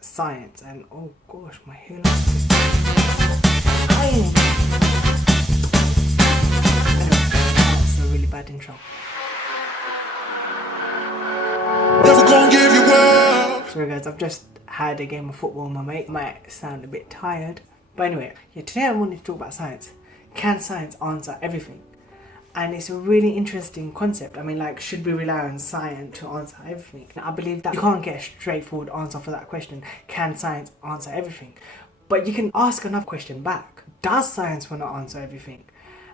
science. And oh gosh, my hair looks anyway, that's a really bad intro. Never gonna give you up. Sorry guys, I've just had a game of football with my mate. Might sound a bit tired, but anyway, yeah, today I wanted to talk about science. Can science answer everything? And it's a really interesting concept. I mean, like, should we rely on science to answer everything? I believe that you can't get a straightforward answer for that question. Can science answer everything? But you can ask another question back. Does science want to answer everything?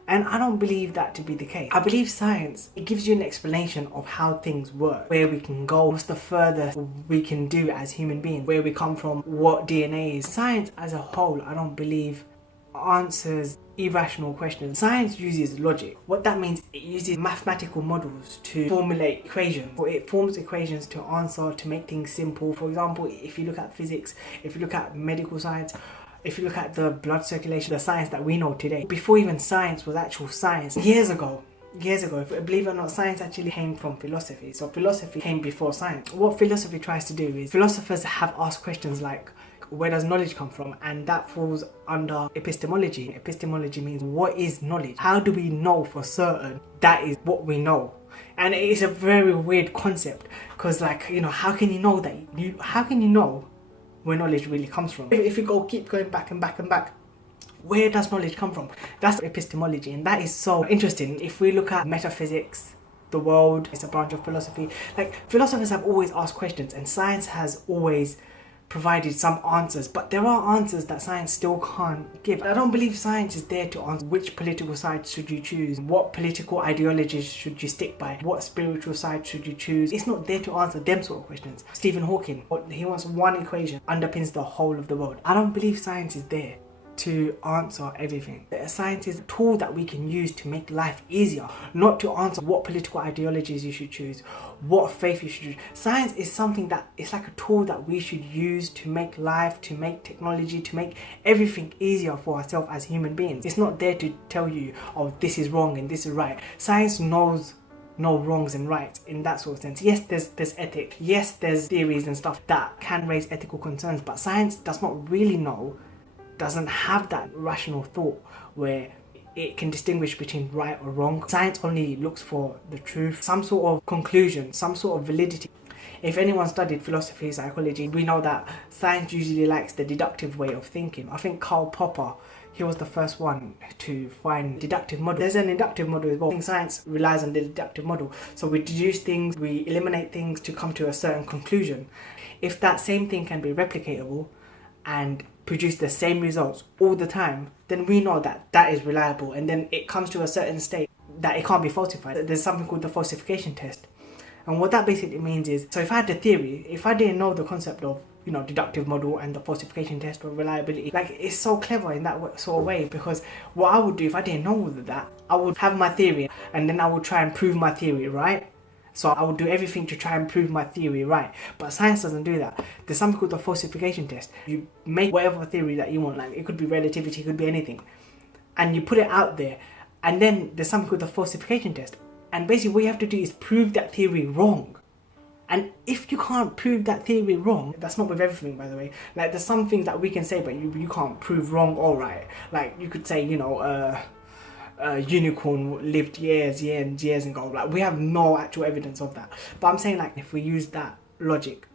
And I don't believe that to be the case. I believe science, it gives you an explanation of how things work, where we can go, what's the furthest we can do as human beings, where we come from, what DNA is. Science as a whole, I don't believe answers irrational questions. Science uses logic. What that means, it uses mathematical models to formulate equations, or it forms equations to answer, to make things simple. For example, if you look at physics, if you look at medical science, if you look at the blood circulation, the science that we know today, before even science was actual science, years ago, believe it or not, science actually came from philosophy. So philosophy came before science. What philosophy tries to do is, philosophers have asked questions like, where does knowledge come from? And that falls under epistemology. Epistemology means, what is knowledge? How do we know for certain that is what we know? And it is a very weird concept, because, like, you know, how can you know that? How can you know where knowledge really comes from? If you keep going back and back and back, where does knowledge come from? That's epistemology, and that is so interesting. If we look at metaphysics, the world is a branch of philosophy. Like, philosophers have always asked questions, and science has always provided some answers, but there are answers that science still can't give. I don't believe science is there to answer which political side should you choose, what political ideologies should you stick by, what spiritual side should you choose. It's not there to answer them sort of questions. Stephen Hawking, he wants one equation underpins the whole of the world. I don't believe science is there to answer everything. Science is a tool that we can use to make life easier, not to answer what political ideologies you should choose, what faith you should choose. Science is something that, it's like a tool that we should use to make life, to make technology, to make everything easier for ourselves as human beings. It's not there to tell you, oh, this is wrong and this is right. Science knows no wrongs and rights in that sort of sense. Yes, there's ethics. Yes, there's theories and stuff that can raise ethical concerns, but science does not really know, doesn't have that rational thought where it can distinguish between right or wrong. Science only looks for the truth, some sort of conclusion, some sort of validity. If anyone studied philosophy, psychology, we know that science usually likes the deductive way of thinking. I think Karl Popper, he was the first one to find deductive model. There's an inductive model as well. I think science relies on the deductive model. So we deduce things, we eliminate things to come to a certain conclusion. If that same thing can be replicatable and produce the same results all the time, then we know that that is reliable, and then it comes to a certain state that it can't be falsified. There's something called the falsification test. And what that basically means is, so if I had the theory, if I didn't know the concept of, you know, deductive model and the falsification test or reliability, like, it's so clever in that sort of way, because what I would do if I didn't know all of that, I would have my theory and then I would try and prove my theory, right? So I would do everything to try and prove my theory right. But science doesn't do that. There's something called the falsification test. You make whatever theory that you want, like it could be relativity, it could be anything, and you put it out there, and then there's something called the falsification test. And basically what you have to do is prove that theory wrong. And if you can't prove that theory wrong, that's not with everything, by the way. Like, there's some things that we can say, but you can't prove wrong or right. Like, you could say, you know, a unicorn lived years and years ago. Like, we have no actual evidence of that. But I'm saying, like, if we use that logic,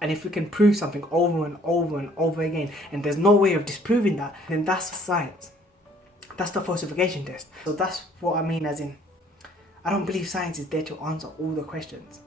and if we can prove something over and over and over again, and there's no way of disproving that, then that's science. That's the falsification test. So that's what I mean, as in, I don't believe science is there to answer all the questions.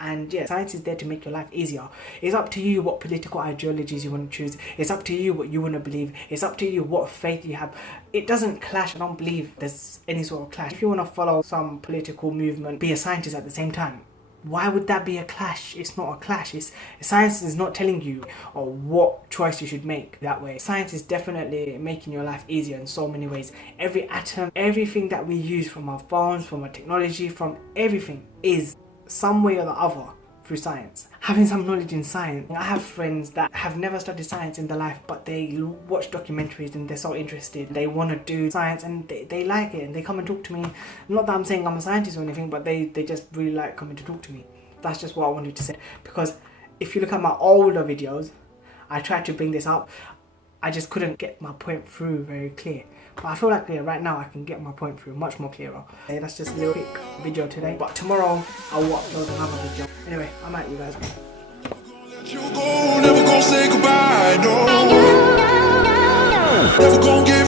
And yeah, science is there to make your life easier. It's up to you what political ideologies you want to choose. It's up to you what you want to believe. It's up to you what faith you have. It doesn't clash. I don't believe there's any sort of clash. If you want to follow some political movement, be a scientist at the same time, why would that be a clash? It's not a clash. Science is not telling you or what choice you should make that way. Science is definitely making your life easier in so many ways. Every atom, everything that we use, from our phones, from our technology, from everything, is some way or the other through science. Having some knowledge in science. I have friends that have never studied science in their life, but they watch documentaries and they're so interested. They want to do science and they like it, and they come and talk to me. Not that I'm saying I'm a scientist or anything, but they just really like coming to talk to me. That's just what I wanted to say. Because if you look at my older videos, I tried to bring this up, I just couldn't get my point through very clear. But I feel like right now I can get my point through much more clearer. Okay, that's just a little quick video today. But tomorrow I will upload another video. Anyway, I'm out, you guys. Let you go, never gonna say goodbye, no. Never gonna